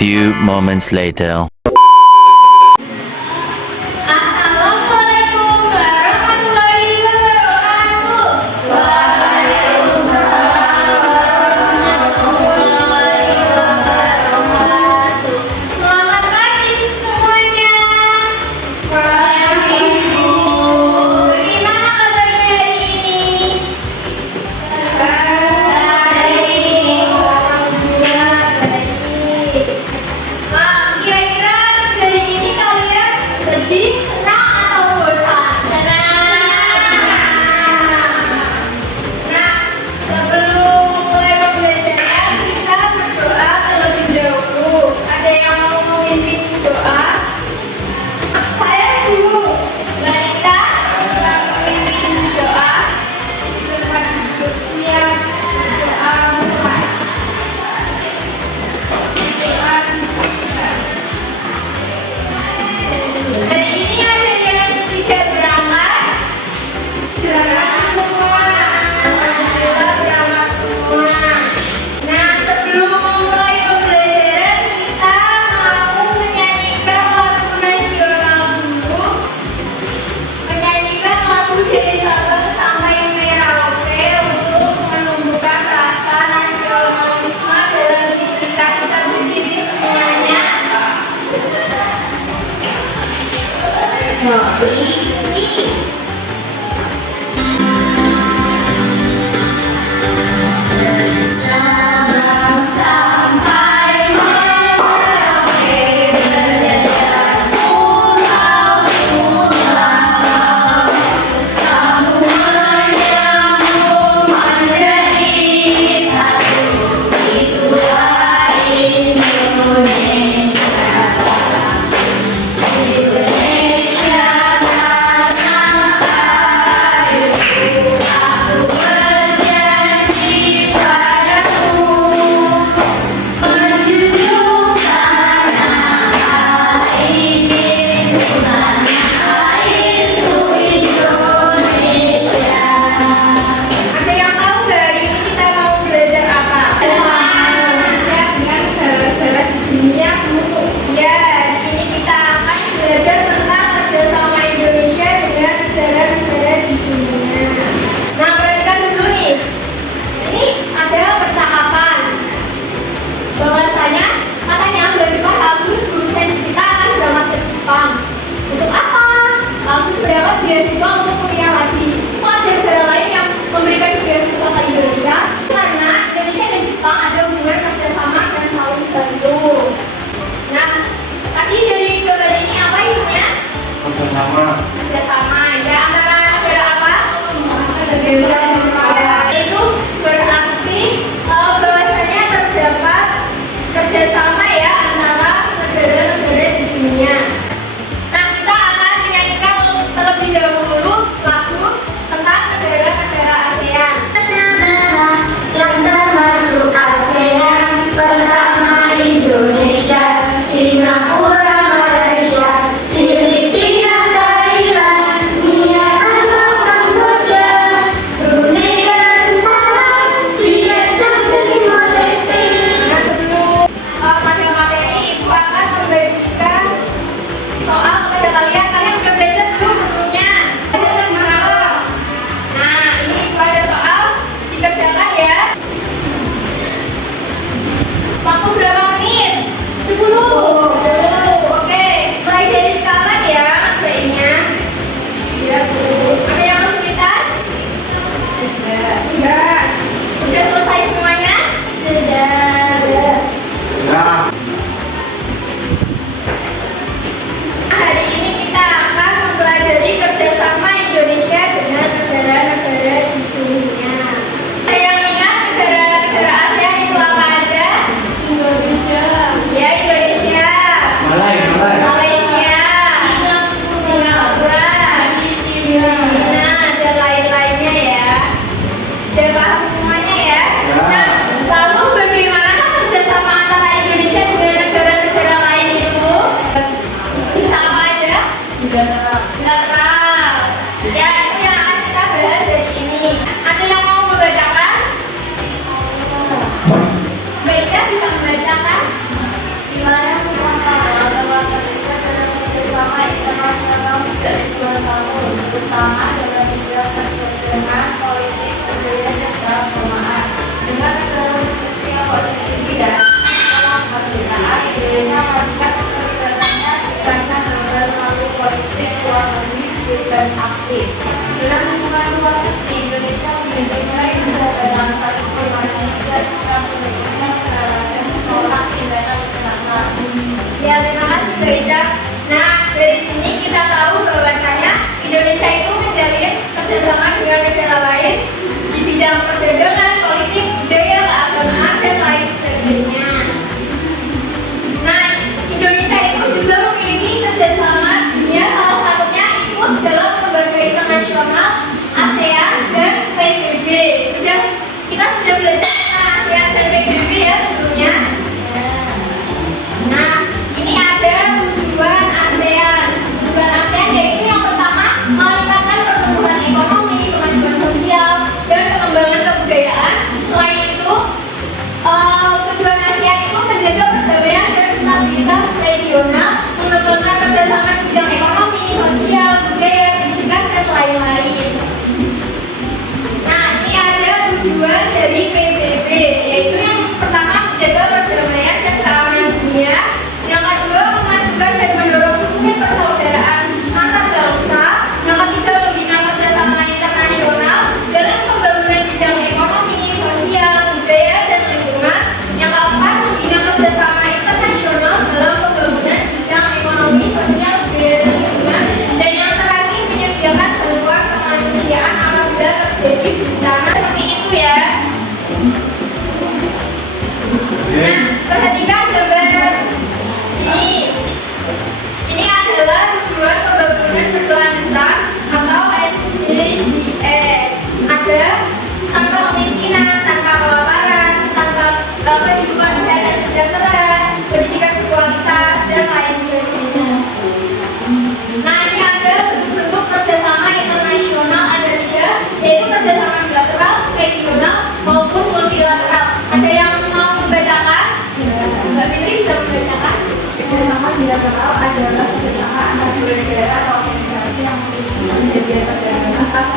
few moments later. Assalamualaikum warahmatullahi wabarakatuh. Waalaikumsalam warahmatullahi wabarakatuh. Selamat pagi semuanya. Pagi Bu. Gimana kabarnya hari ini? Baik. Alhamdulillah baik. Kira-kira hari ini kalian sedih, senang, atau bosan? Senang. Nah, sebelum mulai pembelajaran kita berdoa terlebih dahulu. Ada yang mau memimpin doa? Saya dulu. Balita memimpin doa. Tempat duduknya doa mulai. Doa dimulai. Hari ini ada yang tidak berangkat. Berangkat semua. Alhamdulillah berangkat semua. Nah, sebelum memulai pembelajaran kita mau menyanyikan lagu nasional dulu. Menyanyikan lagu dari Sabang sampai Merauke untuk menumbuhkan rasa nasionalisme dalam diri kita. Bisa berdiri semuanya. Sabang sampai Merauke berjalan pulau-pulau, sambung menyambung menjadi satu. Itulah Indonesia. Indonesia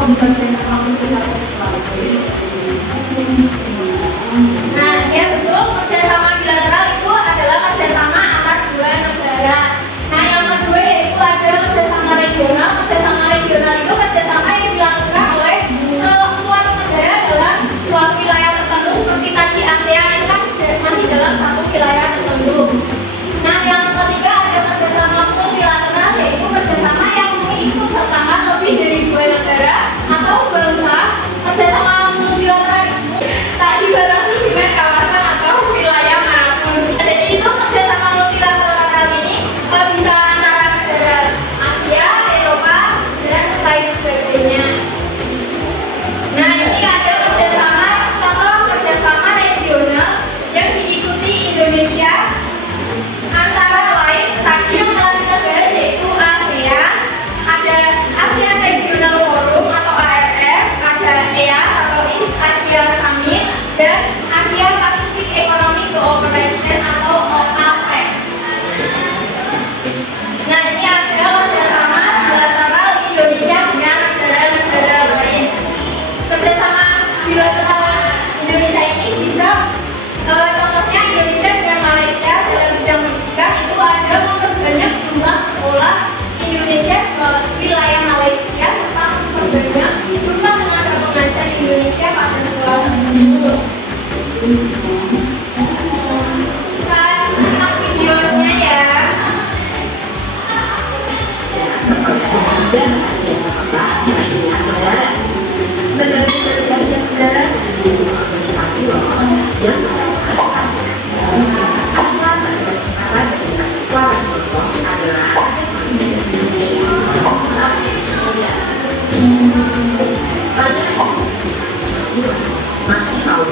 Nah, ya betul, kerjasama bilateral itu adalah kerjasama antar dua negara. Nah, yang kedua yaitu ada kerjasama regional. Kerjasama regional itu kerjasama yang dilakukan oleh suatu negara dalam suatu wilayah tertentu, seperti tadi ASEAN itu kan masih dalam satu wilayah tertentu. Nah, yang ketiga ada kerjasama multilateral, yaitu kerjasama yang mengikut sertakan lebih dari dua negara atau bangsa. Kerjasama multilateral itu tak dibatasi dengan kawasan atau wilayah manapun. Jadi itu kerjasama multilateral kali ini bisa antara negara Asia, Eropa, dan lain sebagainya. Nah, ini ada kerjasama, contoh kerjasama regional yang diikuti Indonesia antara lain tadi yang telah kita bahas yaitu ASEAN, ada ASEAN Regional Forum atau ARF, ada EAS atau East Asia Summit, dan Asia Pacific Economic Cooperation atau APEC. Nah, ini ada kerjasama bilateral Indonesia dengan negara-negara lain. Kerjasama bilateral Indonesia ini bisa contohnya Indonesia dengan Malaysia dalam bidang pendidikan itu ada memperbanyak jumlah sekolah Indonesia ke wilayah Malaysia serta memperbanyak jumlah tenaga pengajar Indonesia pada sekolah tersebut. Saat simak videonya ya. Masih tahu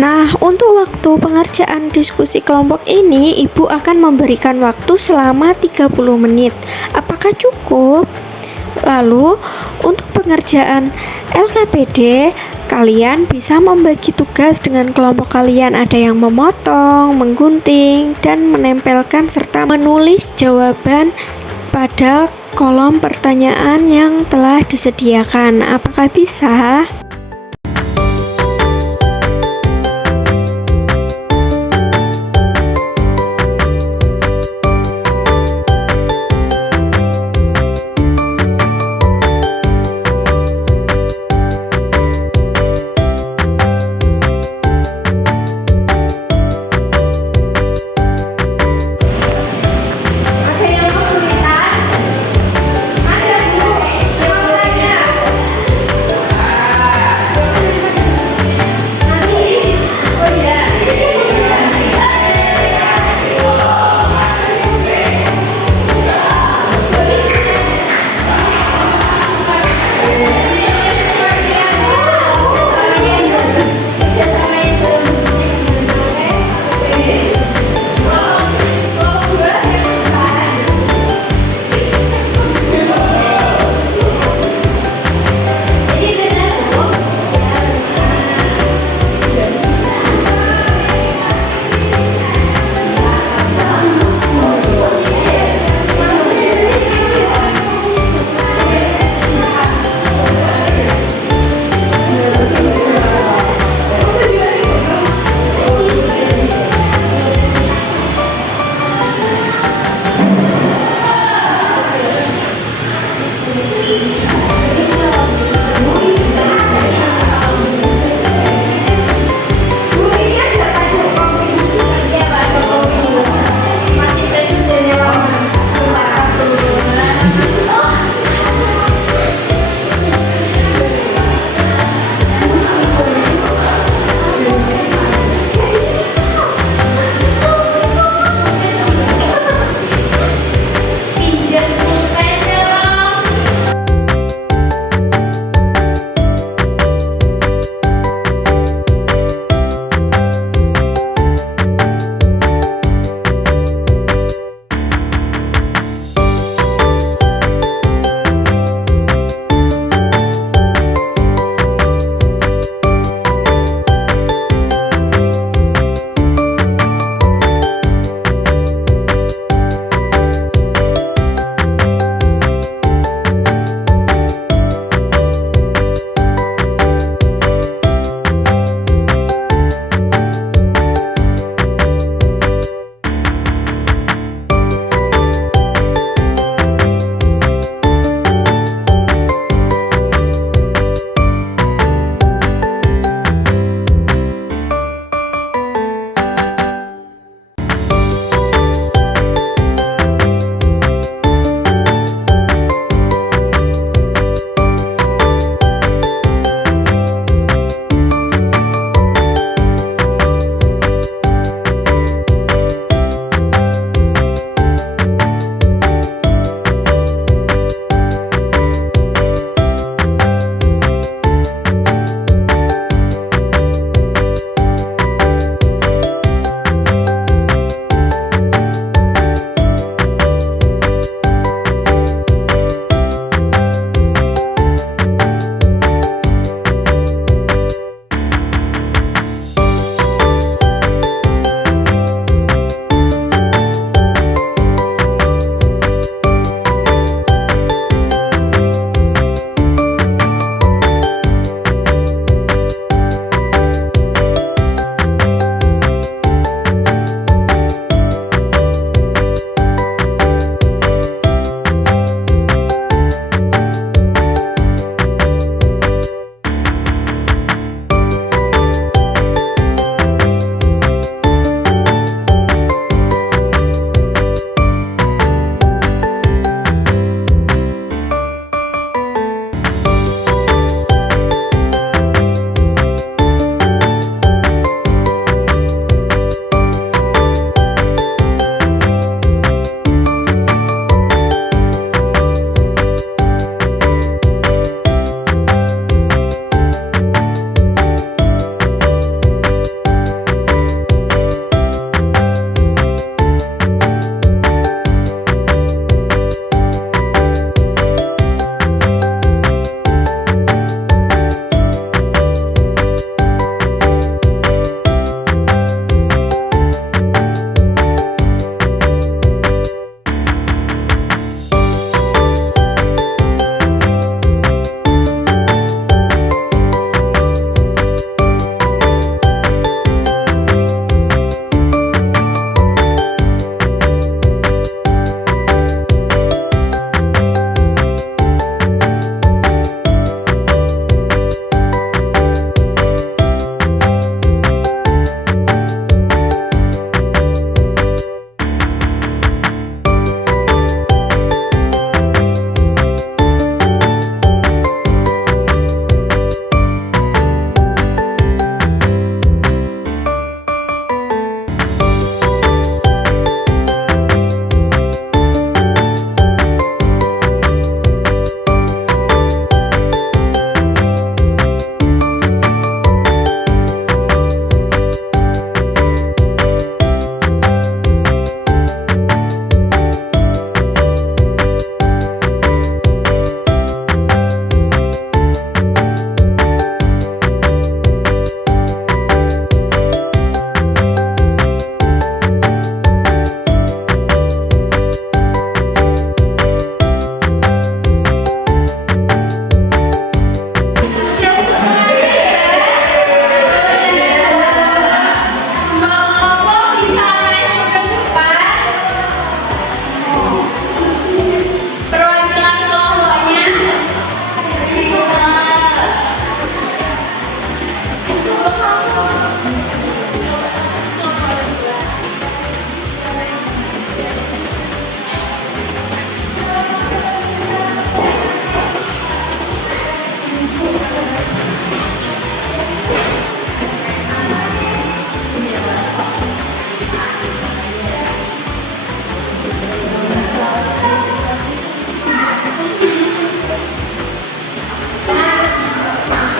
Nah, untuk waktu pengerjaan diskusi kelompok ini, Ibu akan memberikan waktu selama 30 menit. Apakah cukup? Lalu, untuk pengerjaan LKPD, kalian bisa membagi tugas dengan kelompok kalian. Ada yang memotong, menggunting, dan menempelkan serta menulis jawaban pada kolom pertanyaan yang telah disediakan. Apakah bisa? Ada yang kesulitan? Ada Bu, yang lainnya.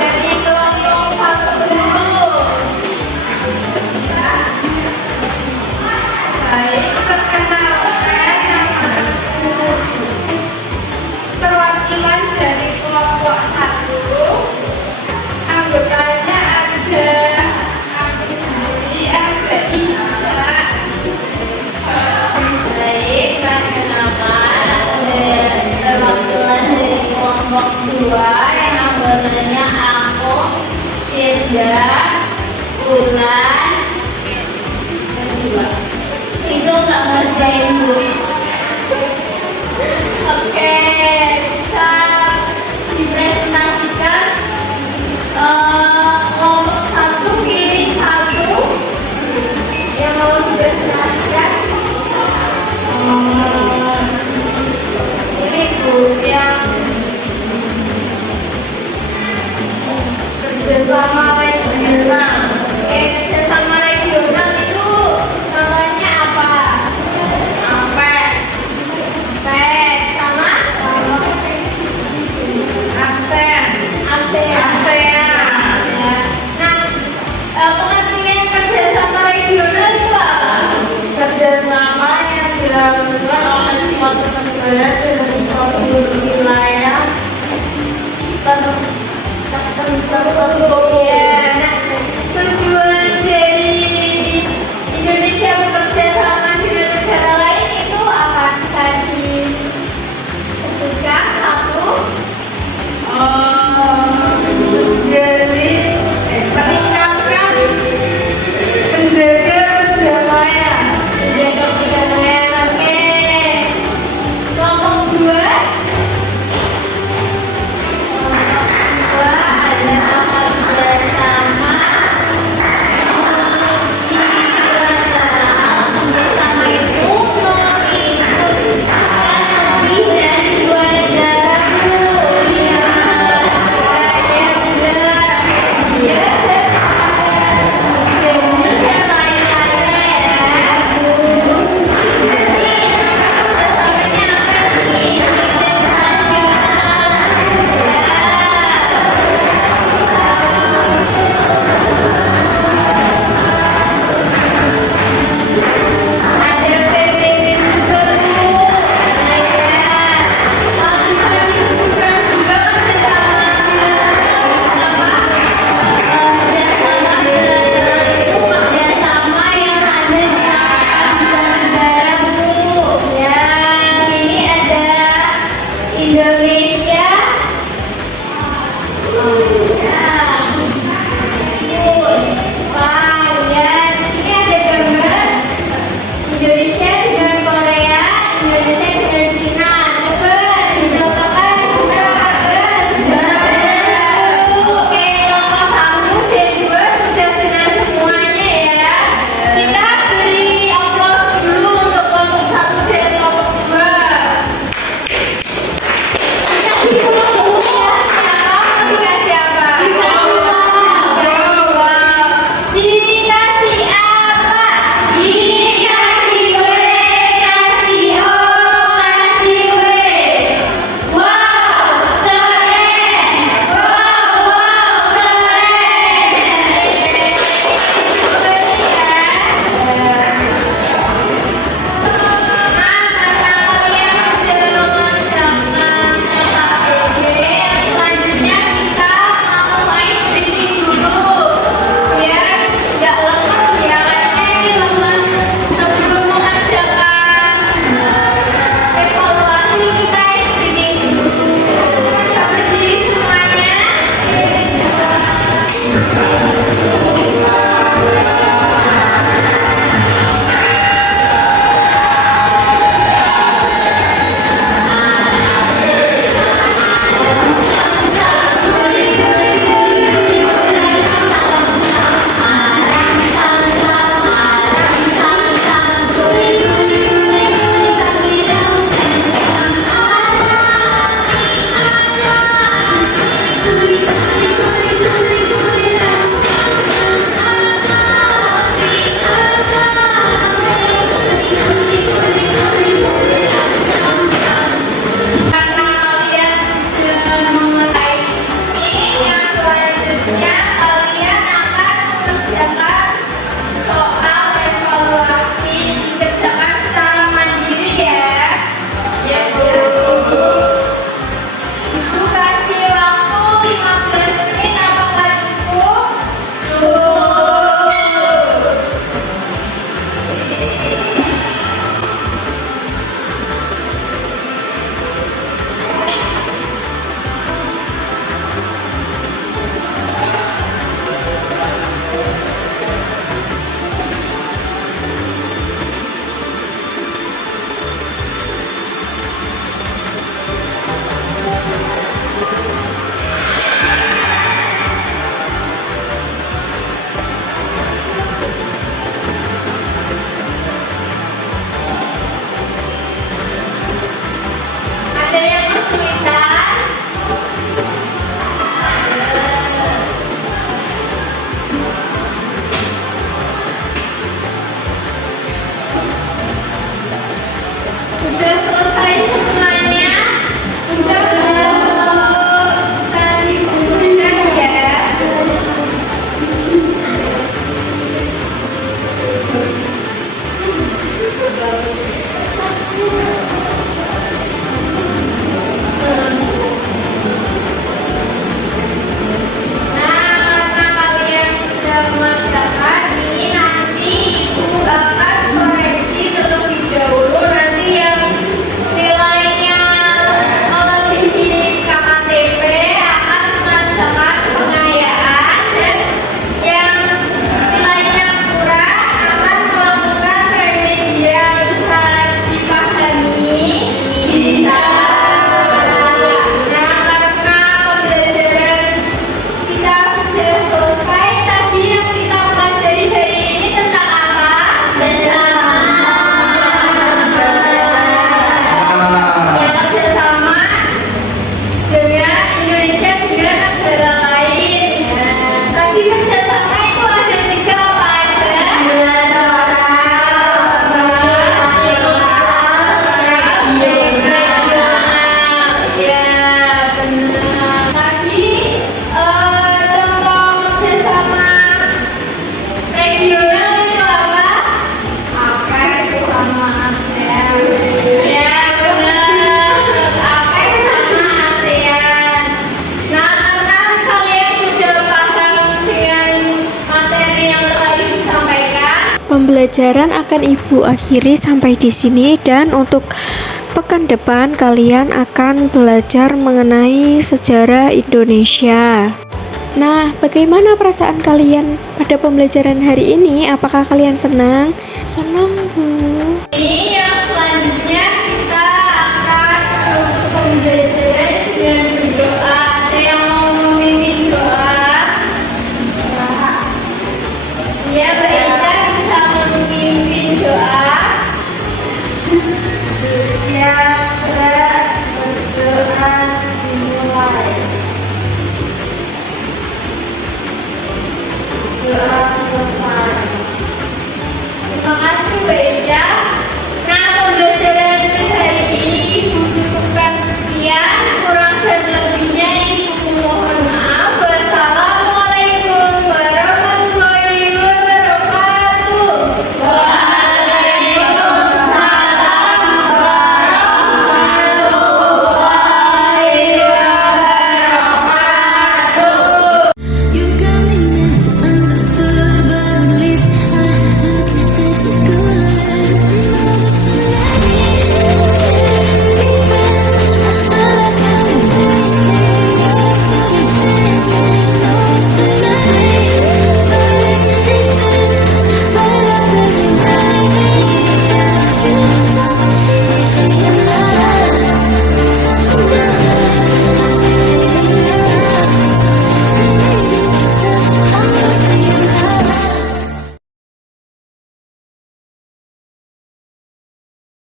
Jadi kelompok satu dulu. Baik, perkenalkan perwakilan dari kelompok satu. Anggotanya ada aku sendiri, ada Ida. Baik, perkenalkan ada perwakilan dari kelompok dua yang anggotanya aku, Sinda, Ulan, itu nggak ngerjain Bu. Oke, bisa dipresentasikan. Kelompok satu pilih satu yang mau dipresentasikan. Ini Bu yang kerjasama regional. Oke, kerjasama regional itu namanya apa? Apa? Pembelajaran akan Ibu akhiri sampai di sini, dan untuk pekan depan kalian akan belajar mengenai sejarah Indonesia. Nah, bagaimana perasaan kalian pada pembelajaran hari ini? Apakah kalian senang? Senang